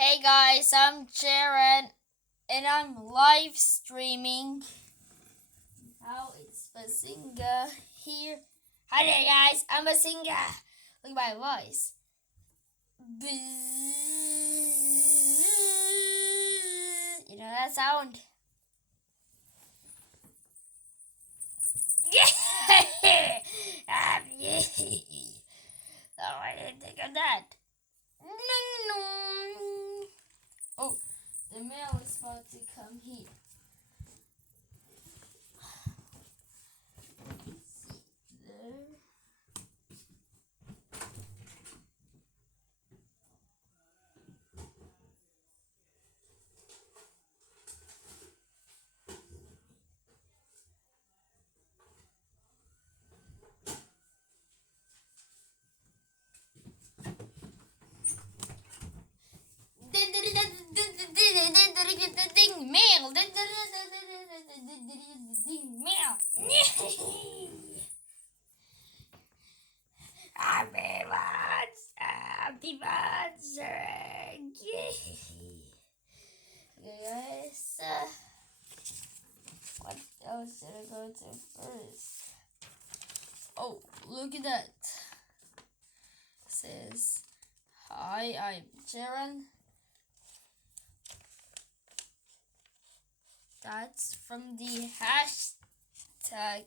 Hey guys, I'm Jaren and I'm live streaming. Now it's Bazinga here. Hi there guys, I'm Bazinga. Look at my voice. You know that sound? Oh, I didn't think of that. Oh, the mail is about to come here. See there. Mail. Mail. Happy birthday. Okay, guys. What else should I go to first? Oh, look at that. It says, hi, I'm Jaren. That's from the hashtag.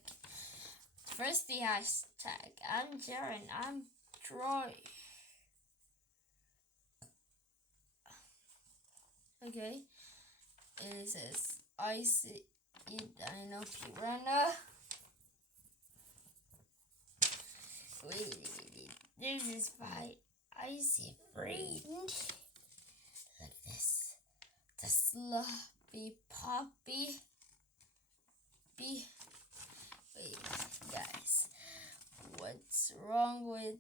First the hashtag. I'm Jaren. I'm Troy. Okay. And it says, I see it. I know Piranha. Wait. This is my icy friend. Look at this. The sloppy poppy. Wait, guys. What's wrong with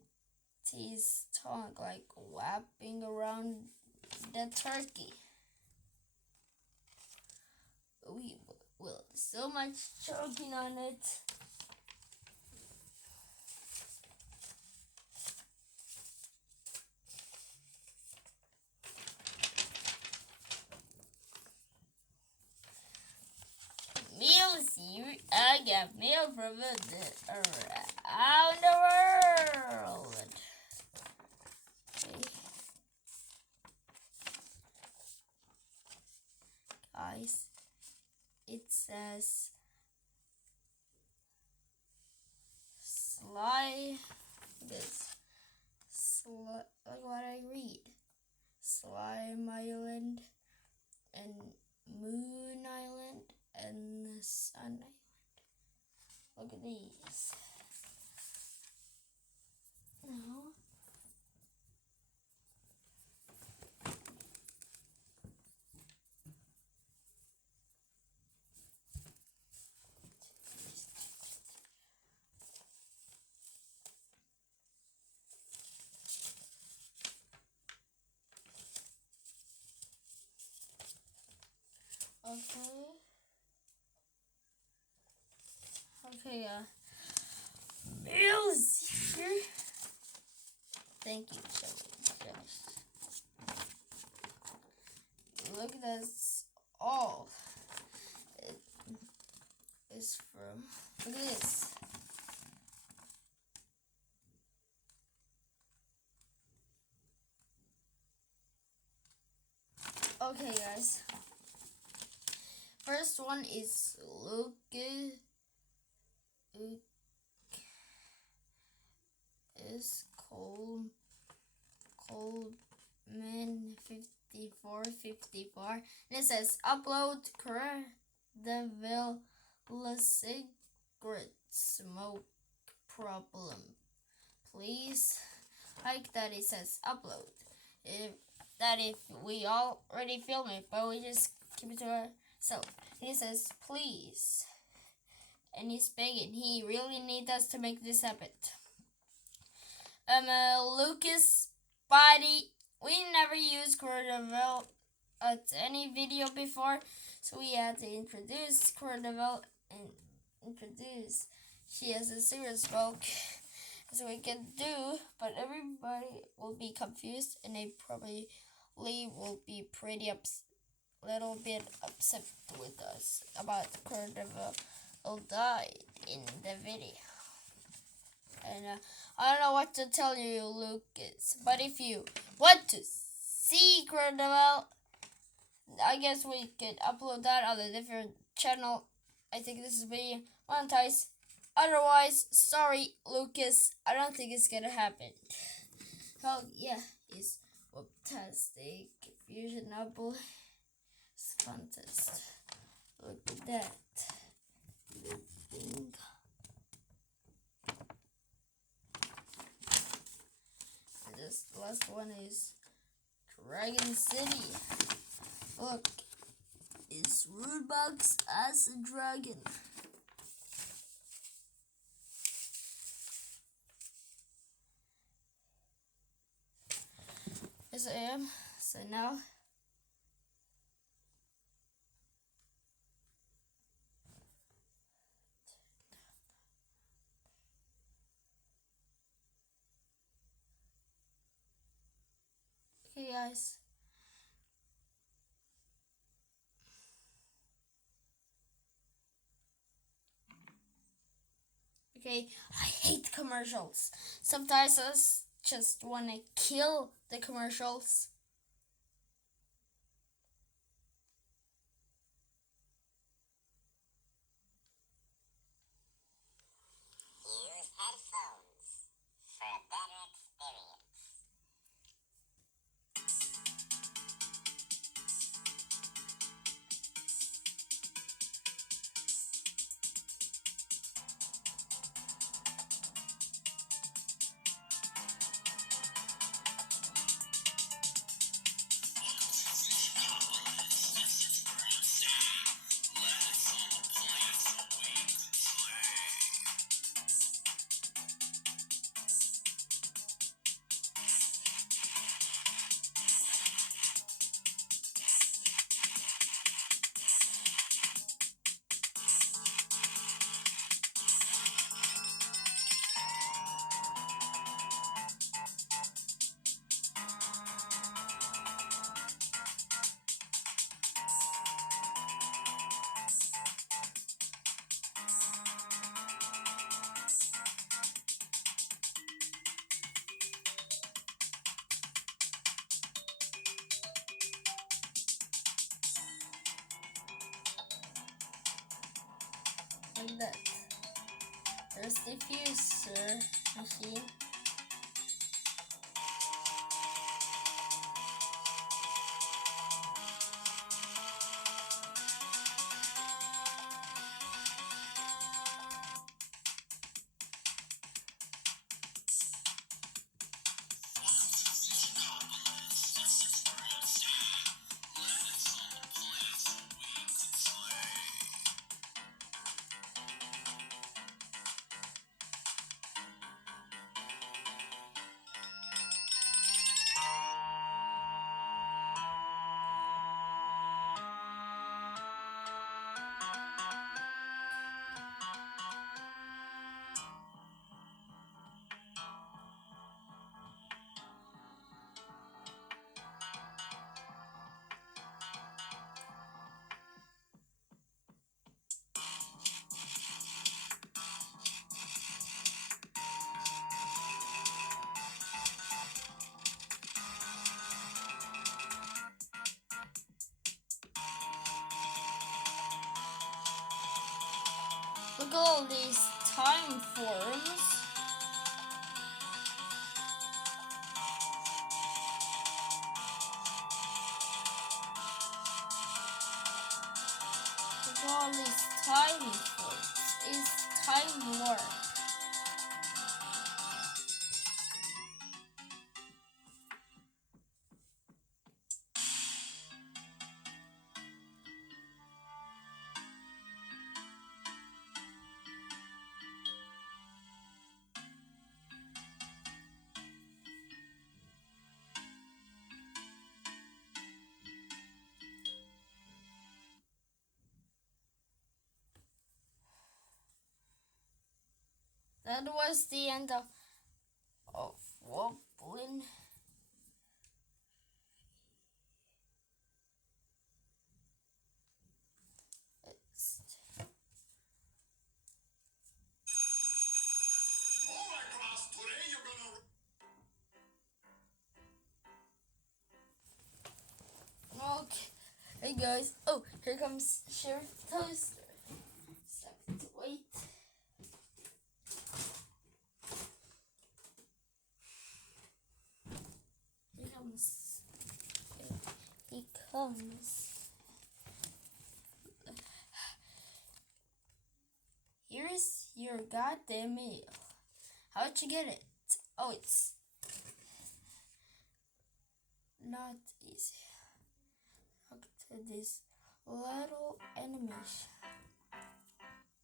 his tongue? Like wrapping around the turkey. We will so much choking on it. Mail here. I got mail from around the world. Okay. Guys, it says like what I read. Slime Island and Moon Island and the Sun Island. Look at these. No. Okay, Bill's here. Thank you, Joey. Look at this. All it is from. Look at this. Okay, guys. First one is Lucas. Is Coldman 5454, and it says upload Credible cigarette smoke problem. Please like that. It says upload. If we already film it, but we just keep it to ourselves. And it says please, and he's begging. He really needs us to make this happen. Lucas body. We never used Credible at any video before, so we had to introduce Credible and introduce she has a serious smoke, so we can do, but everybody will be confused and they probably will be pretty little bit upset with us about Cordova died in the video. And I don't know what to tell you, Lucas, but if you want to see Cordova, I guess we could upload that on a different channel. I think this is being monetized. Otherwise, sorry, Lucas, I don't think it's gonna happen. Oh yeah, it's fantastic fusion apple contest. Look at that. Thing. And this last one is Dragon City. Look, it's Rootbox as a dragon. Yes, I am. So now, okay, guys. Okay, I hate commercials. Sometimes I just want to kill the commercials. Use headphones for a better experience. Like that. There's the diffuser machine. Look at all these time forms. Look at all these time forms. It's time warp. That was the end of Woblin. Hey guys. Oh, here comes Sheriff Toaster. So I have to wait. Here comes. He comes. Here's your goddamn mail. How'd you get it? Oh, it's not easy. Look at this little animation.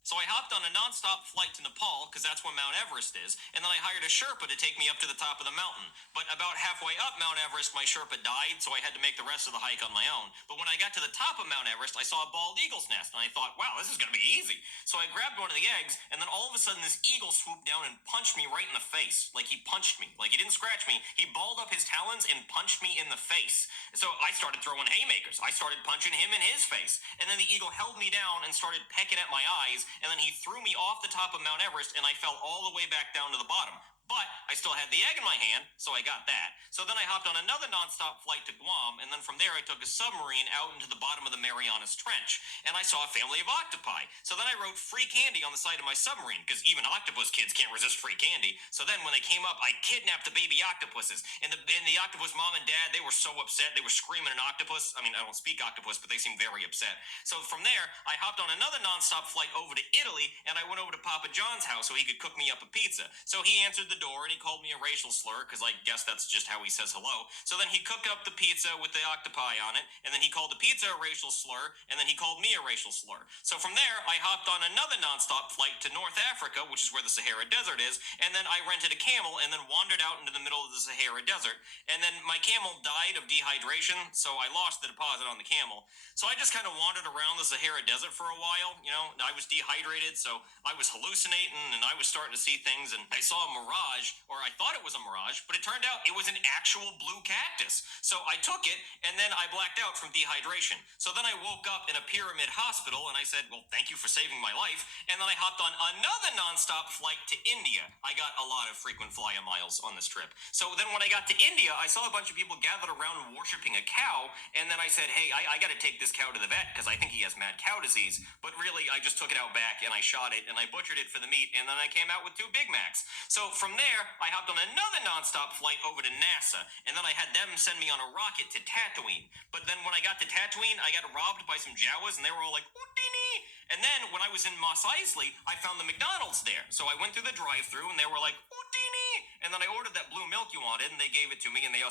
So I hopped on a non-stop flight to Nepal, because that's where Mount Everest is, and then I hired a Sherpa to take me up to the top of the mountain. But about halfway up Mount Everest, my Sherpa died, so I had to make the rest of the hike on my own. But when I got to the top of Mount Everest, I saw a bald eagle's nest, and I thought, wow, this is going to be easy. So I grabbed one of the eggs, and then all of a sudden this eagle swooped down and punched me right in the face. Like he punched me. Like he didn't scratch me. He balled up his talons and punched me in the face. So I started throwing haymakers. I started punching him in his face. And then the eagle held me down and started pecking at my eyes, and then he threw me off the top of Mount Everest, and I fell all the way back down to the bottom. But I still had the egg in my hand, so I got that. So then I hopped on another nonstop flight to Guam, and then from there I took a submarine out into the bottom of the Marianas Trench, and I saw a family of octopi. So then I wrote free candy on the side of my submarine, because even octopus kids can't resist free candy. So then when they came up, I kidnapped the baby octopuses, and the octopus mom and dad, they were so upset. They were screaming an octopus. I mean, I don't speak octopus, but they seemed very upset. So from there, I hopped on another nonstop flight over to Italy, and I went over to Papa John's house so he could cook me up a pizza. So he answered the door and he called me a racial slur, because I guess that's just how he says hello. So then he cooked up the pizza with the octopi on it, and then he called the pizza a racial slur, and then he called me a racial slur. So from there, I hopped on another nonstop flight to North Africa, which is where the Sahara Desert is, and then I rented a camel and then wandered out into the middle of the Sahara Desert. And then my camel died of dehydration, so I lost the deposit on the camel. So I just kind of wandered around the Sahara Desert for a while. You know, I was dehydrated, so I was hallucinating, and I was starting to see things, and I saw a mirage, or I thought it was a mirage, but it turned out it was an actual blue cactus. So I took it, and then I blacked out from dehydration. So then I woke up in a pyramid hospital, and I said, well, thank you for saving my life. And then I hopped on another nonstop flight to India. I got a lot of frequent flyer miles on this trip. So then when I got to India, I saw a bunch of people gathered around worshiping a cow, and then I said, hey, I got to take this cow to the vet, because I think he has mad cow disease. But really, I just took it out back, and I shot it, and I butchered it for the meat, and then I came out with 2 Big Macs. So from there, I hopped on another nonstop flight over to NASA, and then I had them send me on a rocket to Tatooine. But then when I got to Tatooine, I got robbed by some Jawas, and they were all like, Houdini! And then when I was in Mos Eisley, I found the McDonald's there. So I went through the drive-thru, and they were like, Houdini! And then I ordered that blue milk you wanted, and they gave it to me, and they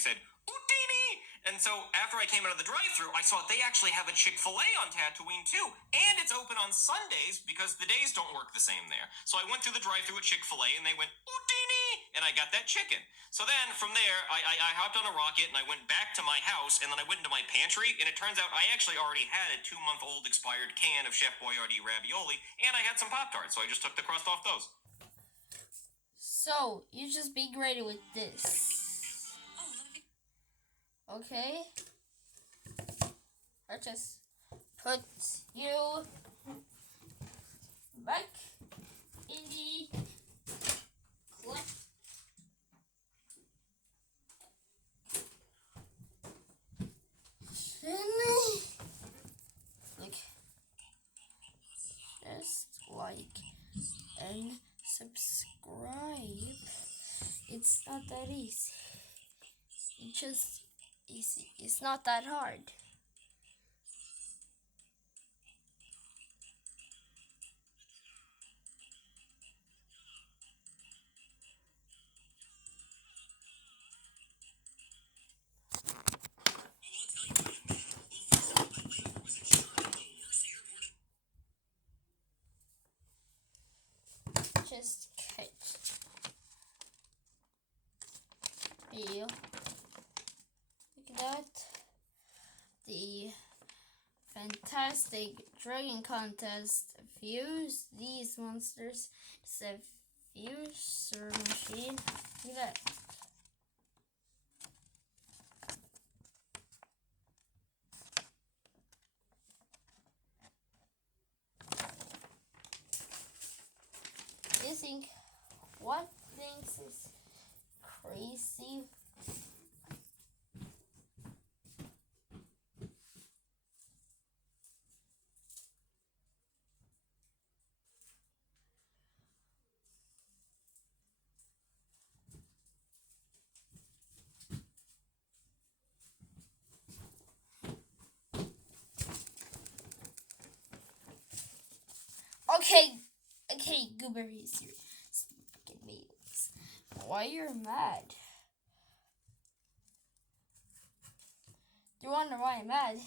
said, Houdini! And so after I came out of the drive-thru, I saw they actually have a Chick-fil-A on Tatooine too, and it's open on Sundays because the days don't work the same there. So I went through the drive-thru at Chick-fil-A, and they went, Houdini! And I got that chicken. So then from there, I hopped on a rocket, and I went back to my house, and then I went into my pantry, and it turns out I actually already had a 2-month-old expired can of Chef Boyardee ravioli, and I had some Pop-Tarts, so I just took the crust off those. So, you just be great with this. Okay? I just put you back in the clip. Look. Just like and subscribe. It's not that easy. It's just easy. It's not that hard. Just catch you. Look at that. The fantastic dragon contest fuse these monsters. It's a fuser machine. Look at that. You think what things is crazy? Okay, Gooberry, you're fucking meaningless. Why you're mad? You wonder why I'm mad?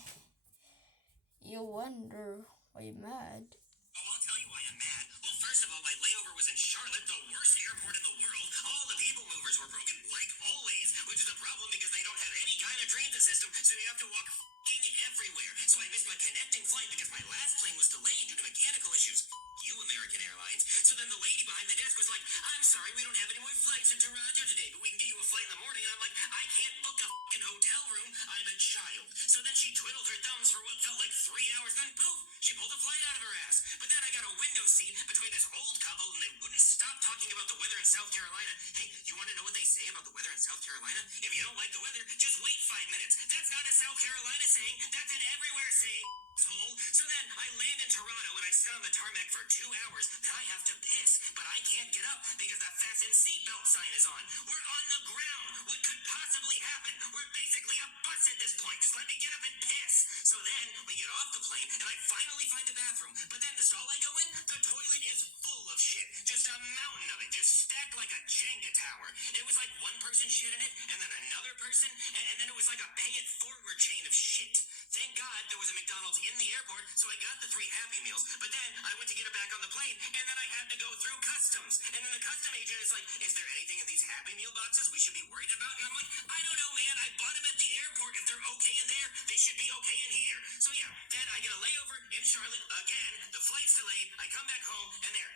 You wonder why you're mad? Oh, I'll tell you why I'm mad. Well, first of all, my layover was in Charlotte, the worst airport in the world. All the people movers were broken, like always, which is a problem because they don't have any kind of transit system, so you have to walk f***ing everywhere. So I missed my connecting flight because my last plane was delayed due to mechanical issues. You, American Airlines. So then the lady behind the desk was like, I'm sorry, we don't have any more flights to Toronto today, but we can get you a flight in the morning. And I'm like, I can't book a f***ing hotel room. I'm a child. So then she twiddled her thumbs for what felt like 3 hours, then poof, she pulled a flight out of her ass. But then I got a window seat between this old couple, and they wouldn't stop talking about the weather in South Carolina. Hey, you want to know what they say about the weather in South Carolina? If you don't like the weather, just wait 5 minutes. That's not a South Carolina saying. That's an everywhere saying. So then I land in Toronto and I sit on the tarmac for 2 hours. Then I have to piss, but I can't get up because the fasten seatbelt sign is on. We're on the ground. What could possibly happen? We're basically a bus at this point. Just let me get up and piss. So then we get off the plane and I finally find a bathroom. But then the stall I go in, the toilet is full of shit. Just a mountain of it, just stacked like a Jenga tower. It was like one person shit in it, and then another person, and then it was like a pay it forward chain of shit. Thank God there was a McDonald's in the airport, so I got the 3 Happy Meals. But then I went to get it back on the plane, and then I had to go through customs. And then the custom agent is like, is there anything in these Happy Meal boxes we should be worried about? And I'm like, I don't know, man. I bought them at the airport. If they're okay in there, they should be okay in here. So yeah, then I get a layover in Charlotte again. The flight's delayed. I come back home, and there.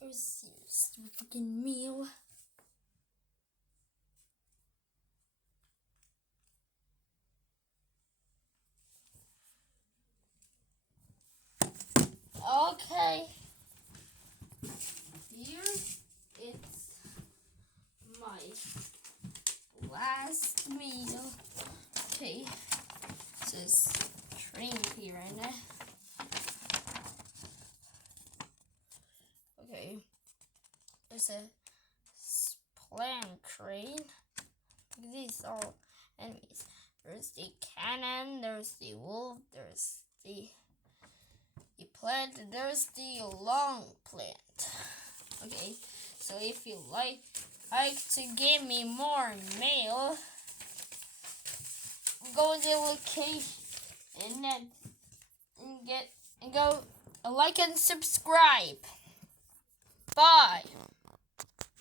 Here's your stupid fucking meal. Okay. Here it's my last meal. Okay. This is train here right now. Okay. There's a plan train. These are all enemies. There's the cannon, there's the wolf, there's the plant, there's the long plant. Okay, so if you like to give me more mail, go to the location and then go like and subscribe. Bye.